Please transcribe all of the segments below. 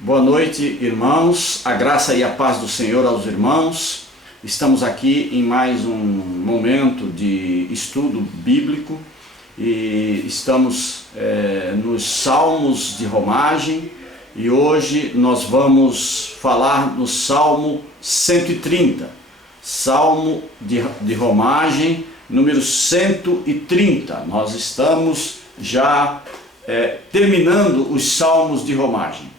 Boa noite, irmãos. A graça e a paz do Senhor aos irmãos. Estamos aqui em mais um momento de estudo bíblico e estamos nos Salmos de Romagem e hoje nós vamos falar do Salmo 130, Salmo de Romagem, número 130. Nós estamos já terminando os Salmos de Romagem.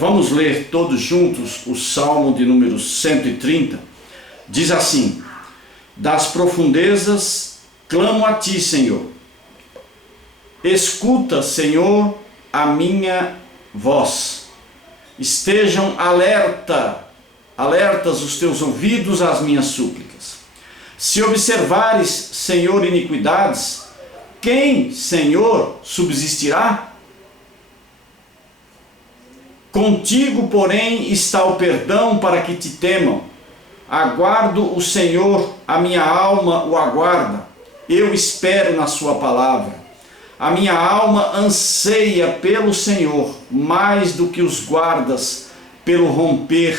Vamos ler todos juntos o Salmo de número 130. Diz assim: das profundezas clamo a ti, Senhor. Escuta, Senhor, a minha voz. Estejam alertas os teus ouvidos às minhas súplicas. Se observares, Senhor, iniquidades, quem, Senhor, subsistirá? Contigo, porém, está o perdão para que te temam. Aguardo o Senhor, a minha alma o aguarda. Eu espero na sua palavra. A minha alma anseia pelo Senhor, mais do que os guardas pelo romper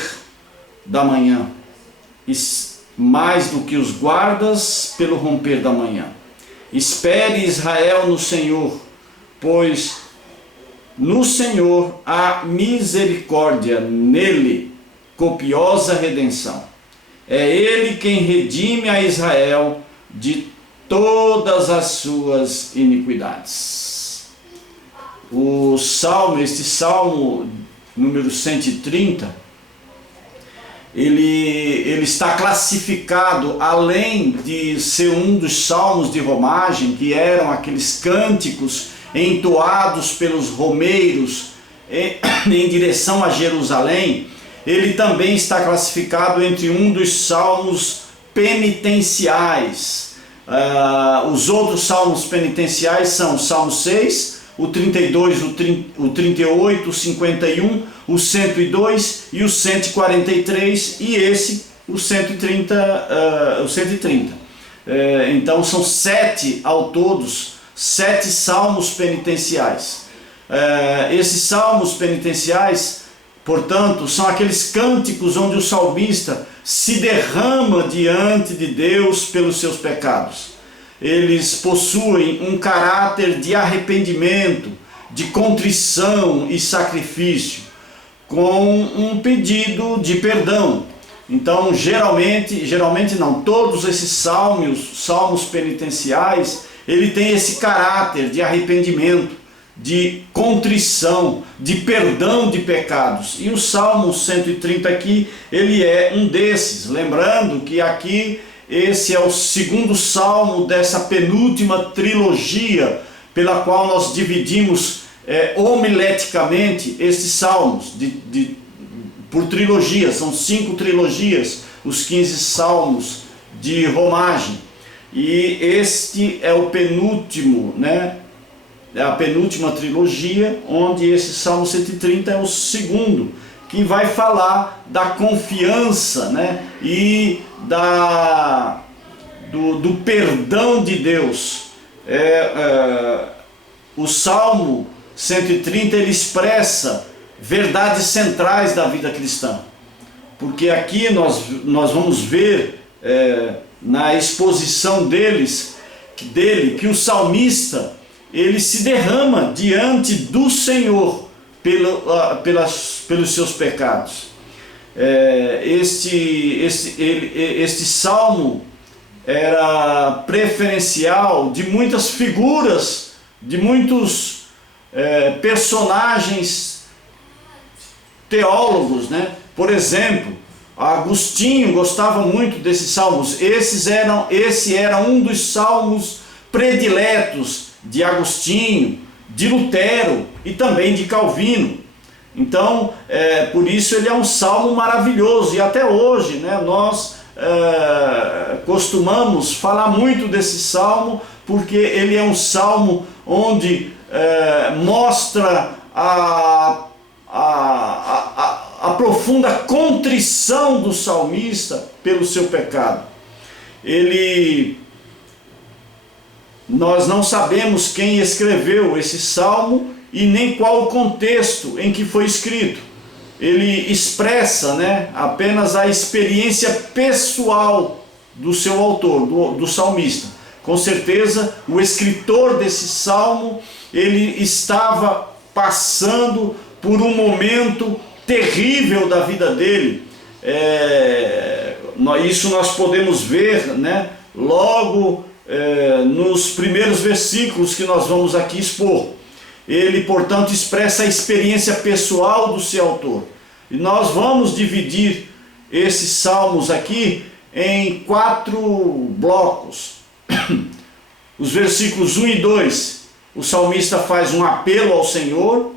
da manhã. Mais do que os guardas pelo romper da manhã. Espere, Israel, no Senhor, pois no Senhor há misericórdia, nele copiosa redenção. É ele quem redime a Israel de todas as suas iniquidades. Este salmo número 130, ele está classificado, além de ser um dos salmos de romagem, que eram aqueles cânticos entoados pelos romeiros em direção a Jerusalém, ele também está classificado entre um dos salmos penitenciais. Os outros salmos penitenciais são o Salmo 6, o 32, o 38, o 51, o 102 e o 143, e esse, o 130. Então são 7 ao todos, 7 salmos penitenciais. Esses salmos penitenciais, portanto, são aqueles cânticos onde o salmista se derrama diante de Deus pelos seus pecados. Eles possuem um caráter de arrependimento, de contrição e sacrifício, com um pedido de perdão. Então, geralmente não, todos esses salmos penitenciais, ele tem esse caráter de arrependimento, de contrição, de perdão de pecados. E o Salmo 130 aqui, ele é um desses. Lembrando que aqui, esse é o segundo salmo dessa penúltima trilogia, pela qual nós dividimos homileticamente esses salmos, por trilogia. São 5 trilogias, os 15 salmos de romagem. E este é o penúltimo, é a penúltima trilogia, onde esse Salmo 130 é o segundo, que vai falar da confiança, e do perdão de Deus. O Salmo 130 ele expressa verdades centrais da vida cristã, porque aqui nós vamos ver na exposição dele que o salmista ele se derrama diante do Senhor pelos seus pecados. Este salmo era preferencial de muitas figuras, de muitos personagens teólogos, Por exemplo, Agostinho gostava muito desses salmos. Esse era um dos salmos prediletos de Agostinho, de Lutero e também de Calvino. Então, por isso ele é um salmo maravilhoso, e até hoje nós costumamos falar muito desse salmo, porque ele é um salmo onde mostra a profunda contrição do salmista pelo seu pecado. Nós não sabemos quem escreveu esse salmo e nem qual o contexto em que foi escrito. Ele expressa, né, apenas a experiência pessoal do seu autor, do salmista. Com certeza, o escritor desse salmo, ele estava passando por um momento terrível da vida dele. Isso nós podemos ver, né, logo nos primeiros versículos que nós vamos aqui expor. Ele, portanto, expressa a experiência pessoal do seu autor. E nós vamos dividir esses salmos aqui em 4 blocos. Os versículos 1 e 2, o salmista faz um apelo ao Senhor.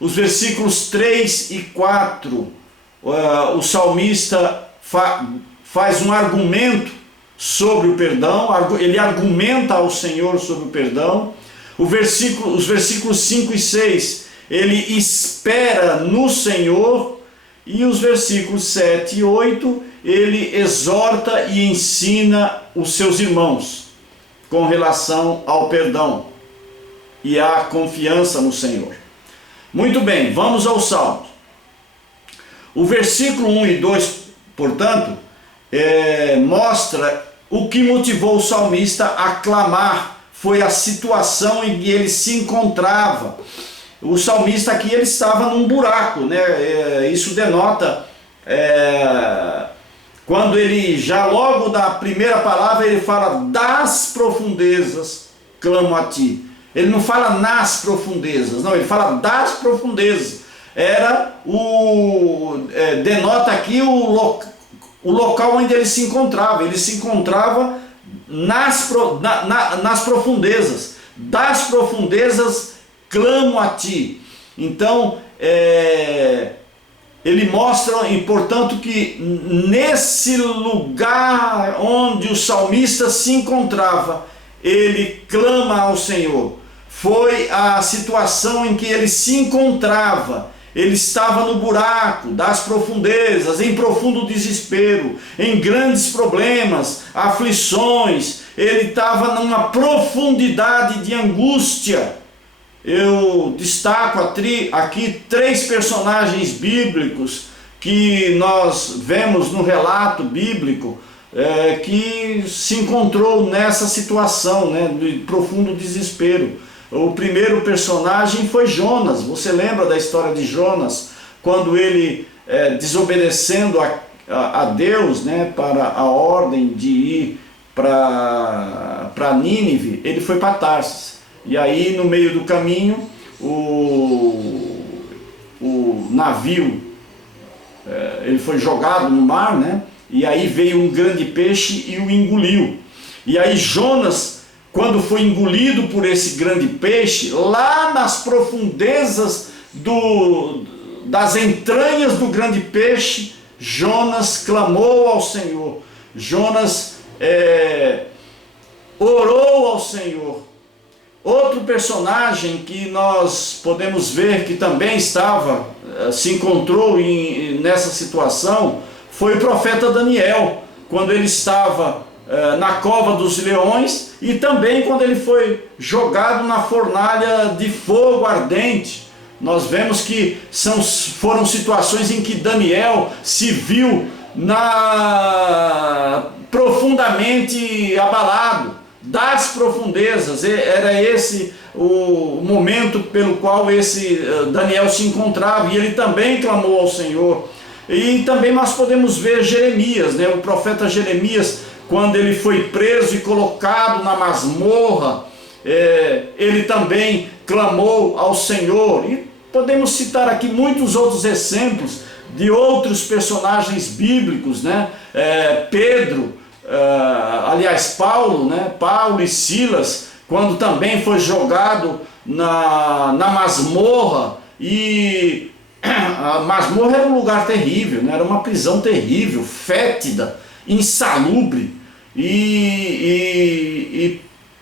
Os versículos 3 e 4, o salmista faz um argumento sobre o perdão, ele argumenta ao Senhor sobre o perdão. Os versículos 5 e 6, ele espera no Senhor. E os versículos 7 e 8, ele exorta e ensina os seus irmãos com relação ao perdão e à confiança no Senhor. Muito bem, vamos aos Salmos. O versículo 1 e 2, portanto, mostra o que motivou o salmista a clamar. Foi a situação em que ele se encontrava. O salmista aqui, ele estava num buraco, né? Isso denota, quando ele, já logo da primeira palavra, ele fala: das profundezas clamo a ti. Ele não fala nas profundezas, não, ele fala das profundezas. Denota aqui o local onde ele se encontrava. Ele se encontrava nas profundezas. Das profundezas clamo a ti. Então, ele mostra, e portanto, que nesse lugar onde o salmista se encontrava, ele clama ao Senhor. Foi a situação em que ele se encontrava. Ele estava no buraco das profundezas, em profundo desespero, em grandes problemas, aflições. Ele estava numa profundidade de angústia. Eu destaco aqui 3 personagens bíblicos que nós vemos no relato bíblico, que se encontrou nessa situação, né, de profundo desespero. O primeiro personagem foi Jonas. Você lembra da história de Jonas, quando ele, desobedecendo a Deus, né, para a ordem de ir para Nínive, ele foi para Tarsis. E aí, no meio do caminho, o navio, ele foi jogado no mar, né? E aí veio um grande peixe e o engoliu. E aí Jonas, quando foi engolido por esse grande peixe, lá nas profundezas das entranhas do grande peixe, Jonas clamou ao Senhor. Jonas orou ao Senhor. Outro personagem que nós podemos ver que também se encontrou nessa situação, foi o profeta Daniel, quando ele estava na cova dos leões, e também quando ele foi jogado na fornalha de fogo ardente. Nós vemos que foram situações em que Daniel se viu profundamente abalado. Das profundezas, era esse o momento pelo qual esse Daniel se encontrava, e ele também clamou ao Senhor. E também nós podemos ver Jeremias, né? O profeta Jeremias, quando ele foi preso e colocado na masmorra, ele também clamou ao Senhor. E podemos citar aqui muitos outros exemplos de outros personagens bíblicos, né? Pedro, Paulo, né? Paulo e Silas, quando também foi jogado na masmorra, e a masmorra era um lugar terrível, né? Era uma prisão terrível, fétida, insalubre, e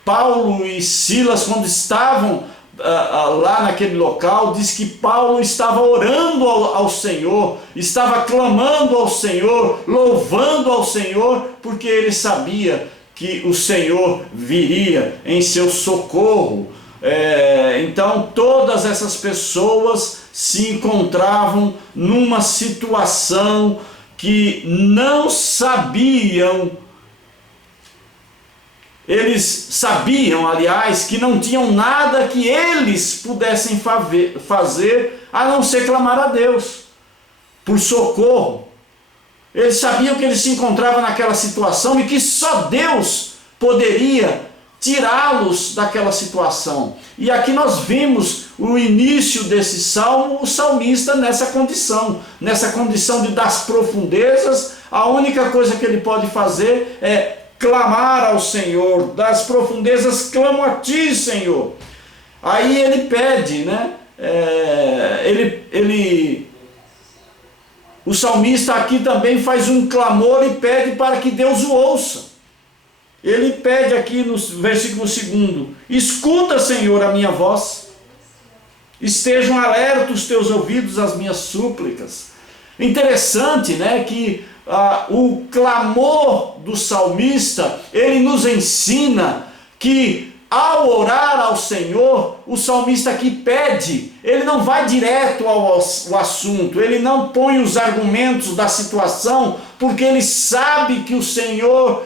Paulo e Silas, quando estavam lá naquele local, diz que Paulo estava orando ao Senhor, estava clamando ao Senhor, louvando ao Senhor, porque ele sabia que o Senhor viria em seu socorro. Então todas essas pessoas se encontravam numa situação que não sabiam. Eles sabiam, aliás, que não tinham nada que eles pudessem fazer a não ser clamar a Deus por socorro. Eles sabiam que eles se encontravam naquela situação e que só Deus poderia tirá-los daquela situação. E aqui nós vimos o início desse salmo, o salmista nessa condição das profundezas. A única coisa que ele pode fazer é clamar ao Senhor. Das profundezas clamo a ti, Senhor. Aí ele pede, né? O salmista aqui também faz um clamor e pede para que Deus o ouça. Ele pede aqui no versículo 2: escuta, Senhor, a minha voz, estejam alertos os teus ouvidos às minhas súplicas. Interessante, né, que o clamor do salmista, ele nos ensina que ao orar ao Senhor, o salmista aqui pede, ele não vai direto ao assunto, ele não põe os argumentos da situação, porque ele sabe que o Senhor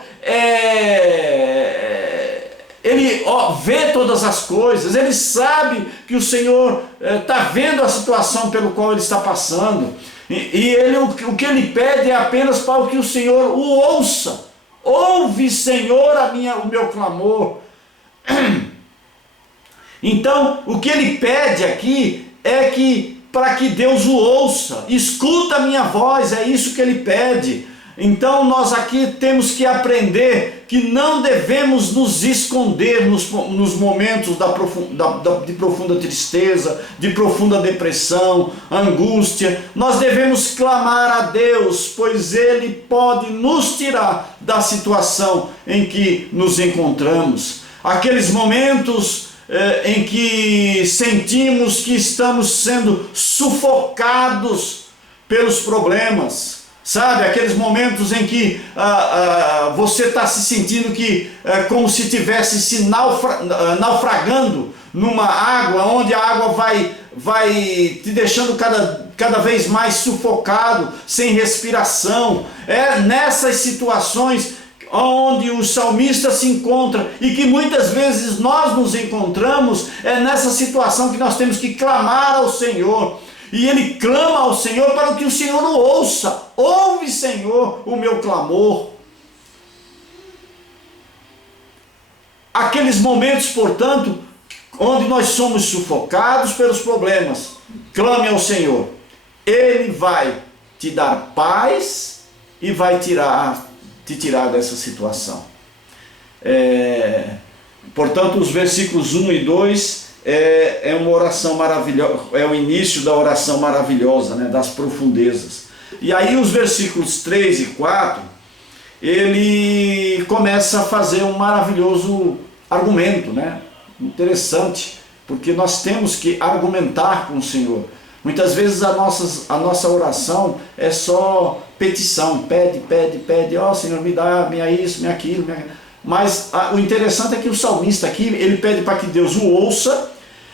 ele vê todas as coisas, ele sabe que o Senhor está vendo a situação pelo qual ele está passando, e o que ele pede é apenas para que o Senhor o ouça. Ouve, Senhor, o meu clamor. Então, o que ele pede aqui é que para que Deus o ouça, escuta a minha voz, é isso que ele pede. Então nós aqui temos que aprender que não devemos nos esconder nos momentos de profunda tristeza, de profunda depressão, angústia. Nós devemos clamar a Deus, pois Ele pode nos tirar da situação em que nos encontramos. Aqueles momentos em que sentimos que estamos sendo sufocados pelos problemas. Sabe, aqueles momentos em que você está se sentindo como se estivesse se naufragando numa água, onde a água vai te deixando cada vez mais sufocado, sem respiração. É nessas situações onde o salmista se encontra e que muitas vezes nós nos encontramos, é nessa situação que nós temos que clamar ao Senhor. E ele clama ao Senhor para que o Senhor o ouça. Ouve, Senhor, o meu clamor. Aqueles momentos, portanto, onde nós somos sufocados pelos problemas, clame ao Senhor. Ele vai te dar paz e vai te tirar dessa situação. Portanto, os versículos 1 e 2 é uma oração maravilhosa, é o início da oração maravilhosa, né, das profundezas. E aí os versículos 3 e 4, ele começa a fazer um maravilhoso argumento, né? Interessante, porque nós temos que argumentar com o Senhor. Muitas vezes a nossa oração é só petição, pede, ó Senhor, me dá, me isso, me aquilo, Mas o interessante é que o salmista aqui, ele pede para que Deus o ouça,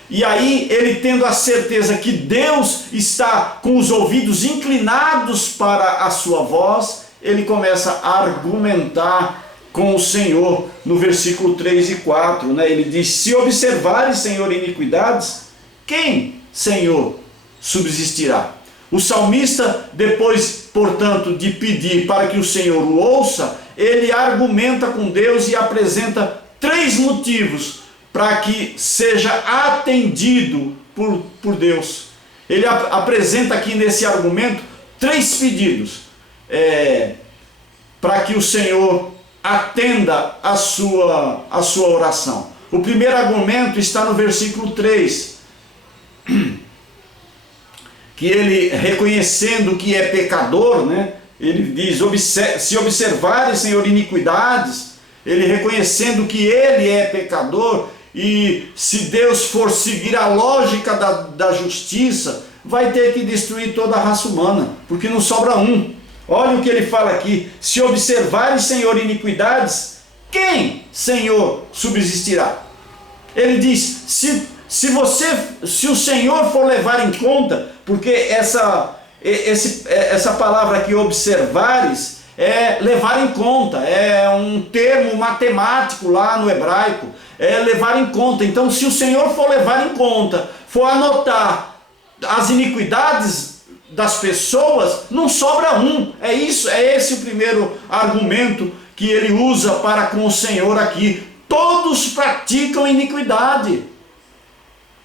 e aí ele tendo a certeza que Deus está com os ouvidos inclinados para a sua voz, ele começa a argumentar com o Senhor no versículo 3 e 4, né? Ele diz: se observares, Senhor, iniquidades, quem, Senhor, subsistirá? O salmista, depois, portanto, de pedir para que o Senhor o ouça, ele argumenta com Deus e apresenta 3 motivos para que seja atendido por Deus. Ele apresenta aqui nesse argumento 3 pedidos para que o Senhor atenda a sua oração. O primeiro argumento está no versículo 3, que ele, reconhecendo que é pecador, né? Ele diz: se observares, Senhor, iniquidades, ele reconhecendo que ele é pecador, e se Deus for seguir a lógica da justiça, vai ter que destruir toda a raça humana, porque não sobra um. Olha o que ele fala aqui: se observares, Senhor, iniquidades, quem, Senhor, subsistirá? Ele diz, se o Senhor for levar em conta, porque essa palavra aqui, observares, é levar em conta, é um termo matemático lá no hebraico, é levar em conta. Então, se o Senhor for levar em conta, for anotar as iniquidades das pessoas, não sobra um. É isso, é esse o primeiro argumento que ele usa para com o Senhor aqui. Todos praticam iniquidade.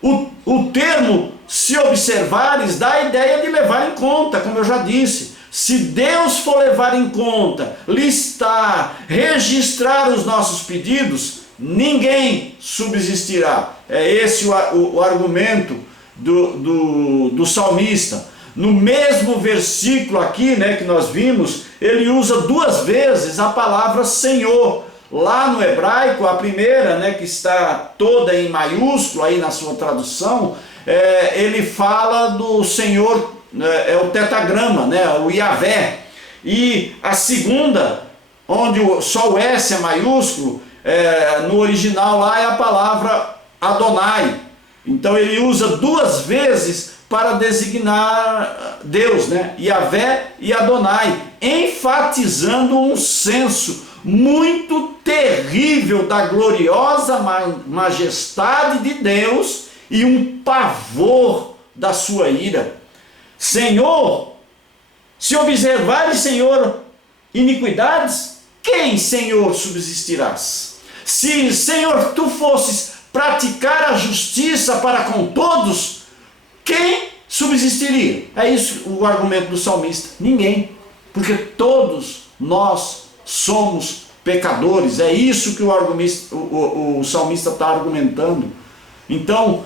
O termo, se observares, dá a ideia de levar em conta, como eu já disse. Se Deus for levar em conta, listar, registrar os nossos pedidos, ninguém subsistirá. É esse o argumento do salmista. No mesmo versículo aqui, né, que nós vimos, ele usa duas vezes a palavra Senhor. Lá no hebraico, a primeira, né, que está toda em maiúsculo aí na sua tradução, ele fala do Senhor, é o tetagrama, né, o Yahvé. E a segunda, onde só o S é maiúsculo, no original lá é a palavra Adonai. Então ele usa duas vezes para designar Deus, né, Yahvé e Adonai, enfatizando um senso muito terrível da gloriosa majestade de Deus e um pavor da sua ira. Senhor, se observares, Senhor, iniquidades, quem, Senhor, subsistirás? Se, Senhor, tu fosses praticar a justiça para com todos, quem subsistiria? É isso o argumento do salmista. Ninguém, porque todos nós somos pecadores. É isso que o salmista está argumentando. Então,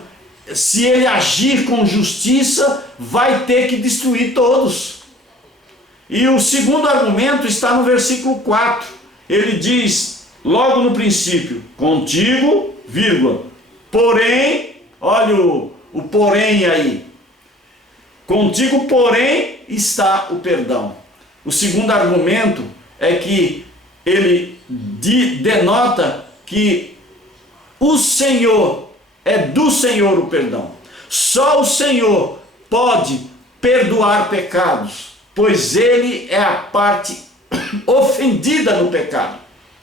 se ele agir com justiça, vai ter que destruir todos. E o segundo argumento está no versículo 4. Ele diz, logo no princípio, contigo, vírgula, porém, olha o porém aí, contigo, porém, está o perdão. O segundo argumento é que ele denota que o Senhor, é do Senhor o perdão. Só o Senhor pode perdoar pecados, pois ele é a parte ofendida no pecado,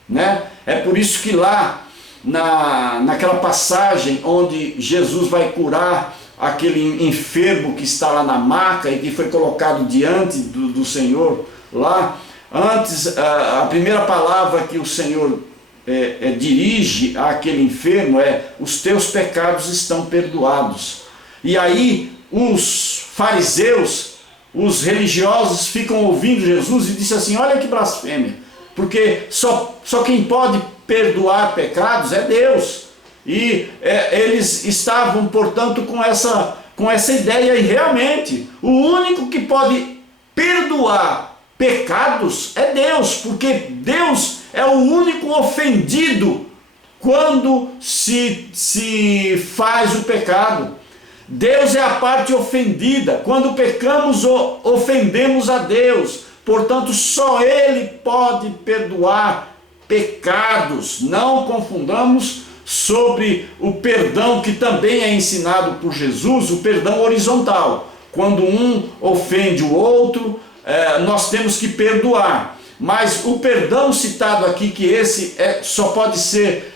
né? É por isso que lá naquela passagem onde Jesus vai curar aquele enfermo que está lá na maca e que foi colocado diante do Senhor lá, antes, a primeira palavra que o Senhor dirige àquele enfermo é: os teus pecados estão perdoados. E aí os fariseus, os religiosos, ficam ouvindo Jesus e dizem assim: olha que blasfêmia, porque só quem pode perdoar pecados é Deus. E eles estavam, portanto, com essa ideia, e realmente o único que pode perdoar pecados é Deus, porque Deus é o único ofendido quando se faz o pecado. Deus é a parte ofendida. Quando pecamos, ofendemos a Deus. Portanto, só Ele pode perdoar pecados. Não confundamos sobre o perdão que também é ensinado por Jesus, o perdão horizontal. Quando um ofende o outro, nós temos que perdoar. Mas o perdão citado aqui, que esse só pode ser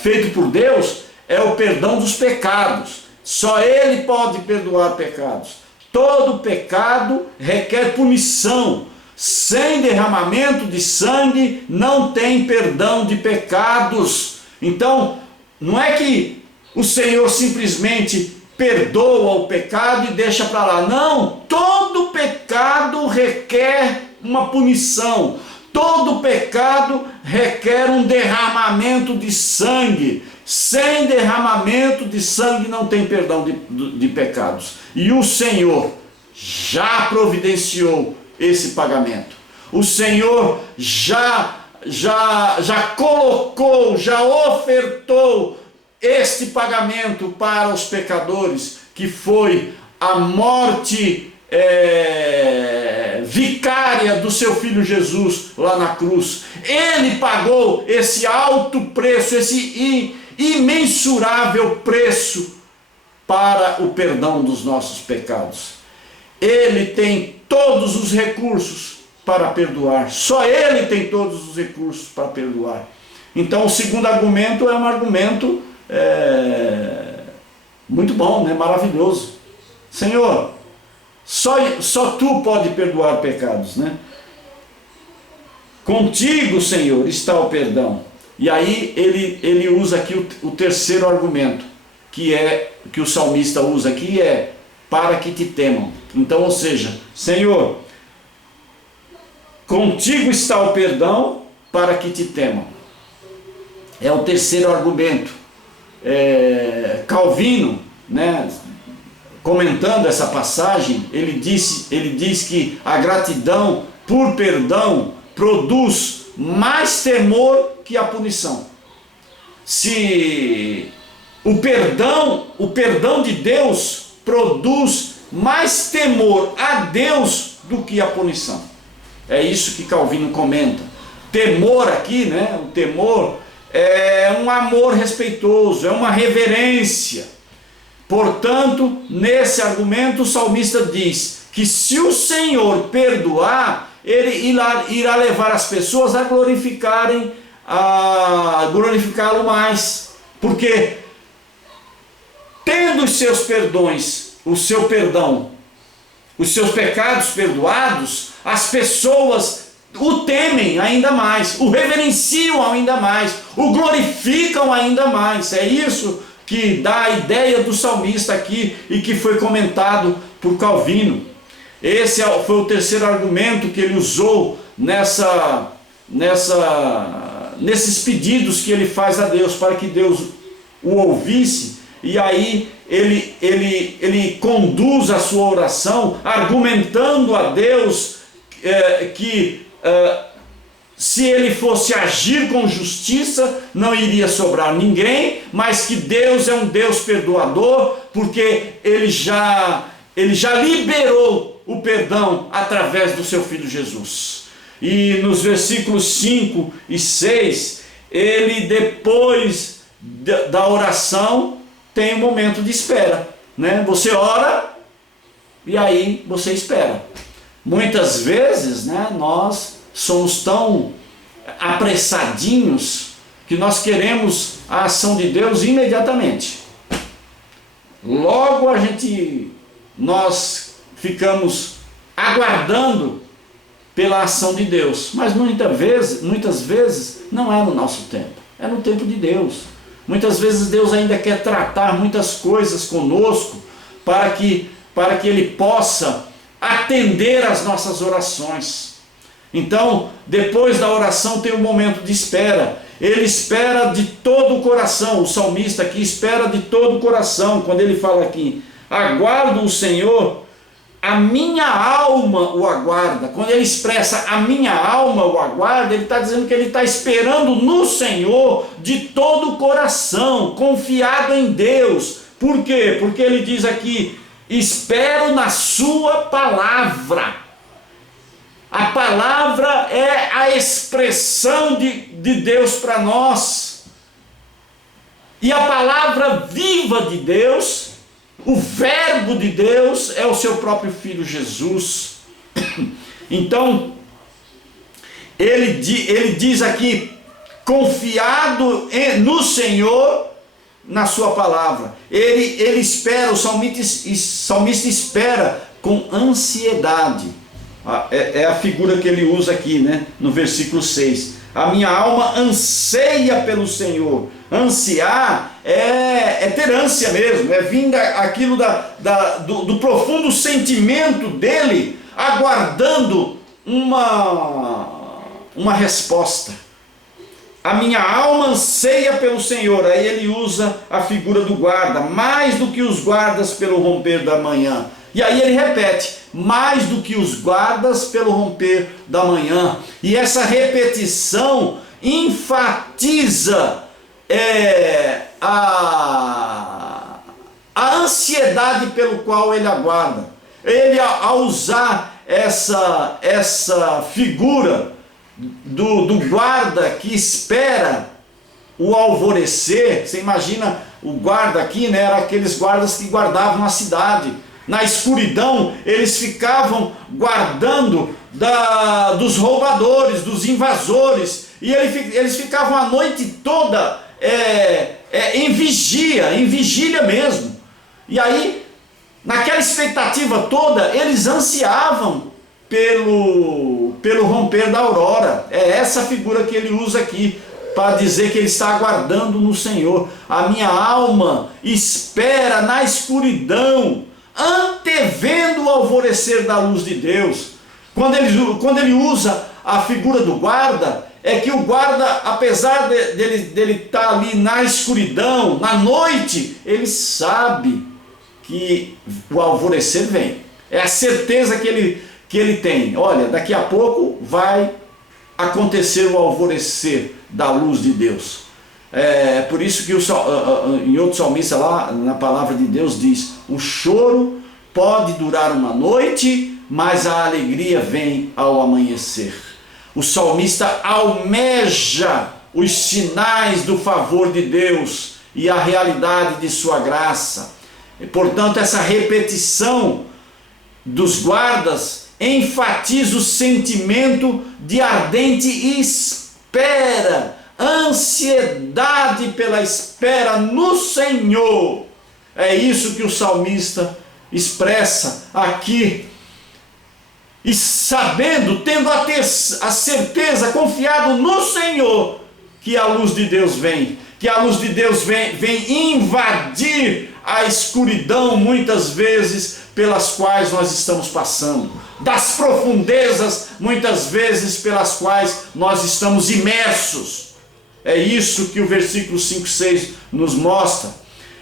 feito por Deus, é o perdão dos pecados. Só Ele pode perdoar pecados. Todo pecado requer punição. Sem derramamento de sangue não tem perdão de pecados. Então, não é que o Senhor simplesmente perdoa o pecado e deixa para lá. Não, todo pecado requer uma punição. Todo pecado requer um derramamento de sangue. Sem derramamento de sangue não tem perdão de pecados. E o Senhor já providenciou esse pagamento. O Senhor já colocou, já ofertou este pagamento para os pecadores, que foi a morte vicária do seu Filho Jesus lá na cruz. Ele pagou esse alto preço, imensurável preço para o perdão dos nossos pecados. Ele tem todos os recursos para perdoar. Só Ele tem todos os recursos para perdoar. Então o segundo argumento é um argumento muito bom, né? Maravilhoso. Senhor, só Tu pode perdoar pecados, né? Contigo, Senhor, está o perdão. E aí ele usa aqui o terceiro argumento, que o salmista usa aqui, é para que te temam. Então, ou seja, Senhor, contigo está o perdão para que te temam. É o terceiro argumento. Calvino, né, comentando essa passagem, ele diz que a gratidão por perdão produz mais temor que a punição. Se o perdão de Deus produz mais temor a Deus do que a punição. É isso que Calvino comenta. Temor aqui, né? O temor é um amor respeitoso, é uma reverência. Portanto, nesse argumento o salmista diz que se o Senhor perdoar, Ele irá levar as pessoas a glorificá-lo mais. Porque tendo os seus perdões, o seu perdão, os seus pecados perdoados, as pessoas o temem ainda mais, o reverenciam ainda mais, o glorificam ainda mais. É isso que dá a ideia do salmista aqui e que foi comentado por Calvino. Esse foi o terceiro argumento que ele usou nesses pedidos que ele faz a Deus, para que Deus o ouvisse. E aí ele conduz a sua oração argumentando a Deus que se ele fosse agir com justiça não iria sobrar ninguém, mas que Deus é um Deus perdoador, porque ele já liberou o perdão através do seu Filho Jesus. E nos versículos 5 e 6, ele, depois da oração, tem um momento de espera, né? Você ora e aí você espera. Muitas vezes, né, nós somos tão apressadinhos que nós queremos a ação de Deus imediatamente. Logo nós ficamos aguardando pela ação de Deus, mas muitas vezes não é no nosso tempo, é no tempo de Deus. Muitas vezes Deus ainda quer tratar muitas coisas conosco para que Ele possa atender às nossas orações. Então, depois da oração tem um momento de espera. Ele espera de todo o coração. O salmista aqui espera de todo o coração. Quando ele fala aqui, aguardo o Senhor, a minha alma o aguarda. Quando ele expressa a minha alma o aguarda, ele está dizendo que ele está esperando no Senhor de todo o coração, confiado em Deus. Por quê? Porque ele diz aqui, espero na sua palavra. A palavra é a expressão de Deus para nós. E a palavra viva de Deus, o verbo de Deus, é o seu próprio Filho Jesus. Então, ele diz aqui, confiado no Senhor, na sua palavra. Ele espera, o salmista espera com ansiedade. É a figura que ele usa aqui, né? No versículo 6. A minha alma anseia pelo Senhor. Ansiar é ter ânsia mesmo, é vir aquilo do profundo sentimento dele, aguardando uma resposta. A minha alma anseia pelo Senhor. Aí ele usa a figura do guarda, mais do que os guardas pelo romper da manhã. E aí ele repete, mais do que os guardas pelo romper da manhã. E essa repetição enfatiza a ansiedade pelo qual ele aguarda. Ele, ao usar essa figura do guarda que espera o alvorecer, você imagina o guarda aqui, né? Eram aqueles guardas que guardavam a cidade. Na escuridão, eles ficavam guardando dos roubadores, dos invasores, e eles ficavam a noite toda em vigília mesmo. E aí, naquela expectativa toda, eles ansiavam pelo romper da aurora. É essa figura que ele usa aqui, para dizer que ele está aguardando no Senhor. A minha alma espera na escuridão, antevendo o alvorecer da luz de Deus. Quando ele usa a figura do guarda, é que o guarda, apesar dele estar ali na escuridão, na noite, ele sabe que o alvorecer vem. É a certeza que ele tem. Olha, daqui a pouco vai acontecer o alvorecer da luz de Deus. É por isso que em outro salmista lá, na palavra de Deus diz: o choro pode durar uma noite, mas a alegria vem ao amanhecer. O salmista almeja os sinais do favor de Deus e a realidade de sua graça. E, portanto, essa repetição dos guardas enfatiza o sentimento de ardente espera, ansiedade pela espera no Senhor. É isso que o salmista expressa aqui. E sabendo, tendo a certeza, confiado no Senhor, que a luz de Deus vem, que a luz de Deus vem invadir a escuridão, muitas vezes, pelas quais nós estamos passando, das profundezas, muitas vezes, pelas quais nós estamos imersos. É isso que o versículo 5 e 6 nos mostra.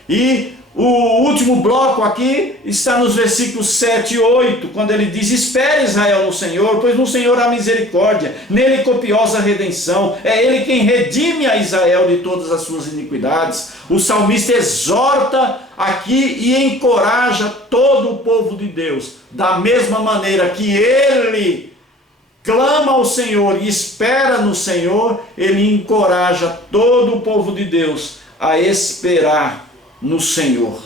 E o último bloco aqui está nos versículos 7 e 8, quando ele diz: espere Israel no Senhor, pois no Senhor há misericórdia, nele copiosa redenção, é ele quem redime a Israel de todas as suas iniquidades. O salmista exorta aqui e encoraja todo o povo de Deus, da mesma maneira que ele clama ao Senhor e espera no Senhor, ele encoraja todo o povo de Deus a esperar no Senhor.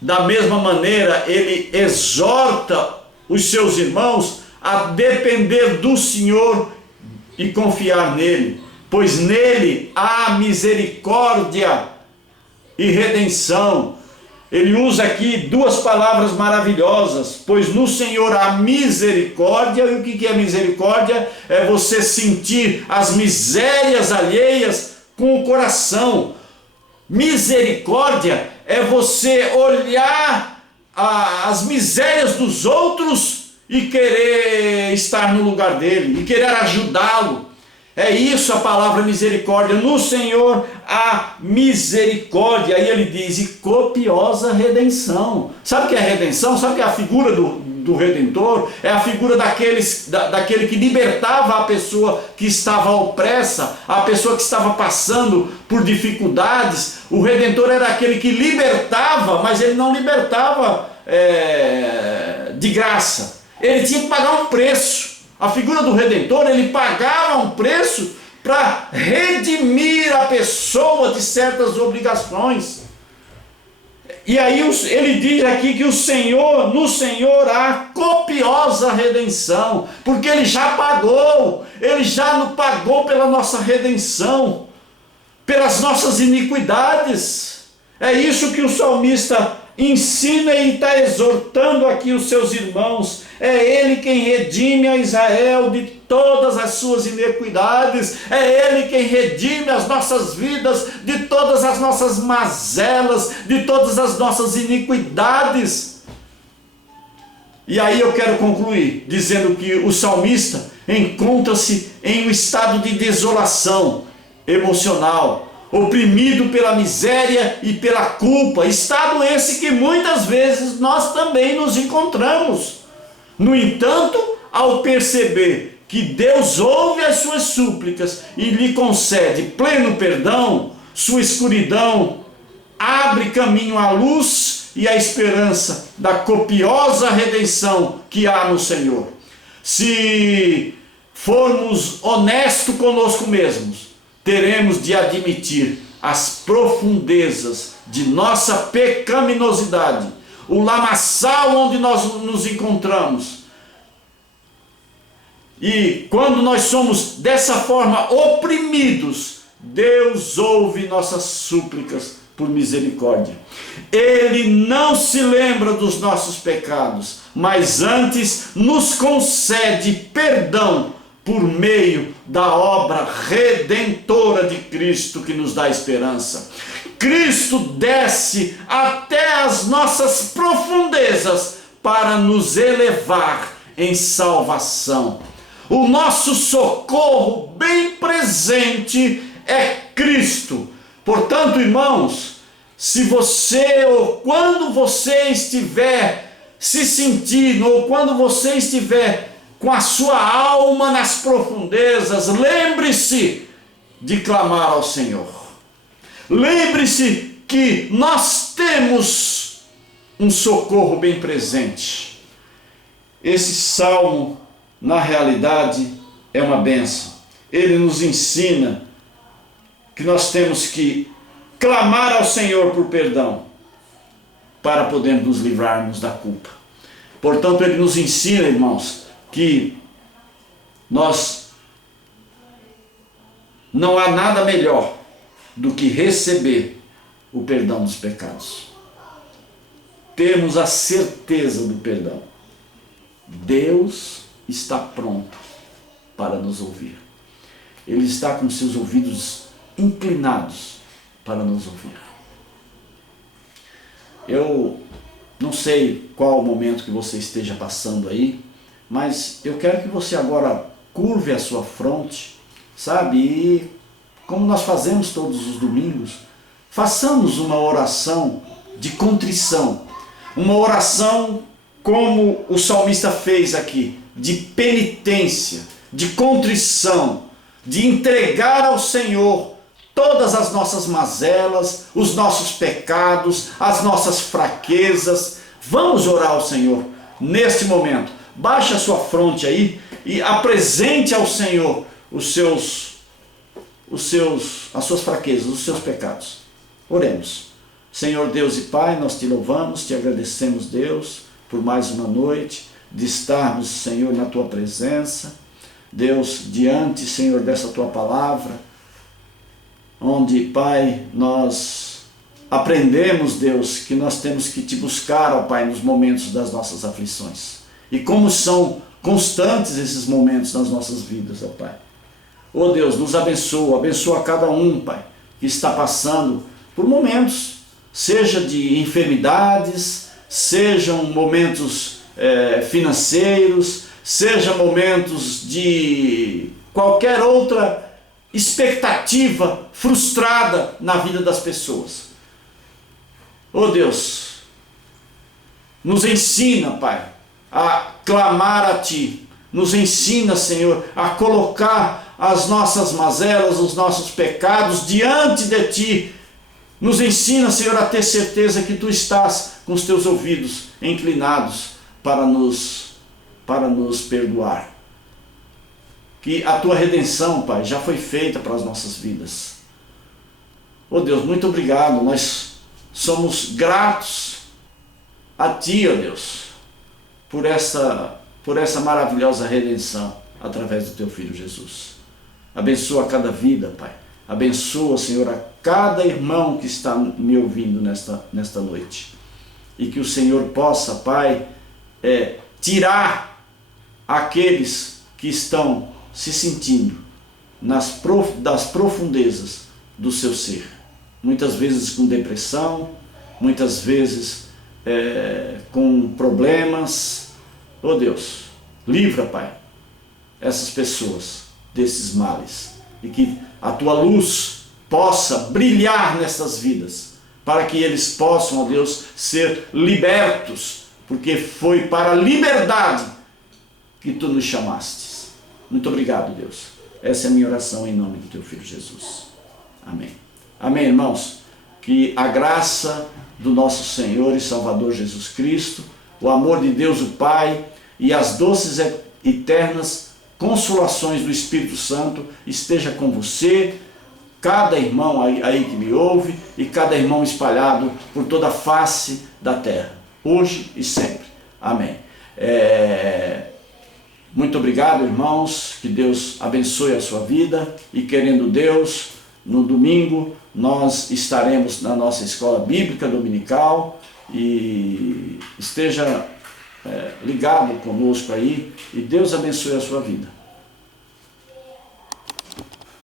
Da mesma maneira, ele exorta os seus irmãos a depender do Senhor e confiar nele, pois nele há misericórdia e redenção. Ele usa aqui duas palavras maravilhosas: pois no Senhor há misericórdia. E o que é misericórdia? É você sentir as misérias alheias com o coração. Misericórdia é você olhar as misérias dos outros e querer estar no lugar dele, e querer ajudá-lo. É isso a palavra misericórdia. No Senhor há misericórdia. Aí ele diz: e copiosa redenção. Sabe o que é redenção? Sabe o que é a figura do Redentor? É a figura daquele que libertava a pessoa que estava opressa, a pessoa que estava passando por dificuldades. O Redentor era aquele que libertava, mas ele não libertava de graça. Ele tinha que pagar um preço. A figura do Redentor, ele pagava um preço para redimir a pessoa de certas obrigações. E aí ele diz aqui que no Senhor há copiosa redenção, porque ele já pagou pela nossa redenção, pelas nossas iniquidades. É isso que o salmista ensina e está exortando aqui os seus irmãos. É ele quem redime a Israel de todas as suas iniquidades. É ele quem redime as nossas vidas de todas as nossas mazelas, de todas as nossas iniquidades. E aí eu quero concluir dizendo que o salmista encontra-se em um estado de desolação emocional, oprimido pela miséria e pela culpa, estado esse que muitas vezes nós também nos encontramos. No entanto, ao perceber que Deus ouve as suas súplicas e lhe concede pleno perdão, sua escuridão abre caminho à luz e à esperança da copiosa redenção que há no Senhor. Se formos honestos conosco mesmos, teremos de admitir as profundezas de nossa pecaminosidade, o lamaçal onde nós nos encontramos. E quando nós somos dessa forma oprimidos, Deus ouve nossas súplicas por misericórdia. Ele não se lembra dos nossos pecados, mas antes nos concede perdão por meio da obra redentora de Cristo que nos dá esperança. Cristo desce até as nossas profundezas para nos elevar em salvação. O nosso socorro bem presente é Cristo. Portanto, irmãos, se você ou quando você estiver se sentindo, ou quando você estiver com a sua alma nas profundezas, lembre-se de clamar ao Senhor. Lembre-se que nós temos um socorro bem presente. Esse salmo, na realidade, é uma bênção. Ele nos ensina que nós temos que clamar ao Senhor por perdão para podermos nos livrarmos da culpa. Portanto, ele nos ensina, irmãos, que não há nada melhor do que receber o perdão dos pecados. Termos a certeza do perdão. Deus está pronto para nos ouvir. Ele está com seus ouvidos inclinados para nos ouvir. Eu não sei qual o momento que você esteja passando aí, mas eu quero que você agora curve a sua fronte, sabe? E como nós fazemos todos os domingos, façamos uma oração de contrição, uma oração como o salmista fez aqui, de penitência, de contrição, de entregar ao Senhor todas as nossas mazelas, os nossos pecados, as nossas fraquezas. Vamos orar ao Senhor neste momento. Baixe a sua fronte aí e apresente ao Senhor as suas fraquezas, os seus pecados. Oremos. Senhor Deus e Pai, nós te louvamos, te agradecemos, Deus, por mais uma noite de estarmos, Senhor, na tua presença. Deus, diante, Senhor, dessa tua palavra, onde, Pai, nós aprendemos, Deus, que nós temos que te buscar, ó Pai, nos momentos das nossas aflições. E como são constantes esses momentos nas nossas vidas, ó Pai. Ó Deus, nos abençoa cada um, Pai, que está passando por momentos, seja de enfermidades, sejam momentos financeiros, sejam momentos de qualquer outra expectativa frustrada na vida das pessoas. Ó Deus, nos ensina, Pai, a clamar a Ti. Nos ensina, Senhor, a colocar as nossas mazelas, os nossos pecados diante de Ti. Nos ensina, Senhor, a ter certeza que Tu estás com os Teus ouvidos inclinados para nos perdoar. Que a Tua redenção, Pai, já foi feita para as nossas vidas. Oh Deus, muito obrigado. Nós somos gratos a Ti, ó Deus, por essa maravilhosa redenção através do Teu Filho Jesus. Abençoa cada vida, Pai. Abençoa, Senhor, a cada irmão que está me ouvindo nesta noite. E que o Senhor possa, Pai, tirar aqueles que estão se sentindo das profundezas do seu ser. Muitas vezes com depressão, muitas vezes com problemas. Oh Deus, livra, Pai, essas pessoas desses males. E que a Tua luz possa brilhar nessas vidas, para que eles possam, ó Deus, ser libertos, porque foi para a liberdade que Tu nos chamastes. Muito obrigado, Deus. Essa é a minha oração em nome do Teu Filho Jesus. Amém. Amém, irmãos. Que a graça do nosso Senhor e Salvador Jesus Cristo, o amor de Deus o Pai e as doces e eternas consolações do Espírito Santo esteja com você, cada irmão aí que me ouve e cada irmão espalhado por toda a face da terra, hoje e sempre. Amém. Muito obrigado, irmãos, que Deus abençoe a sua vida e, querendo Deus, no domingo nós estaremos na nossa escola bíblica dominical e esteja ligado conosco aí e Deus abençoe a sua vida.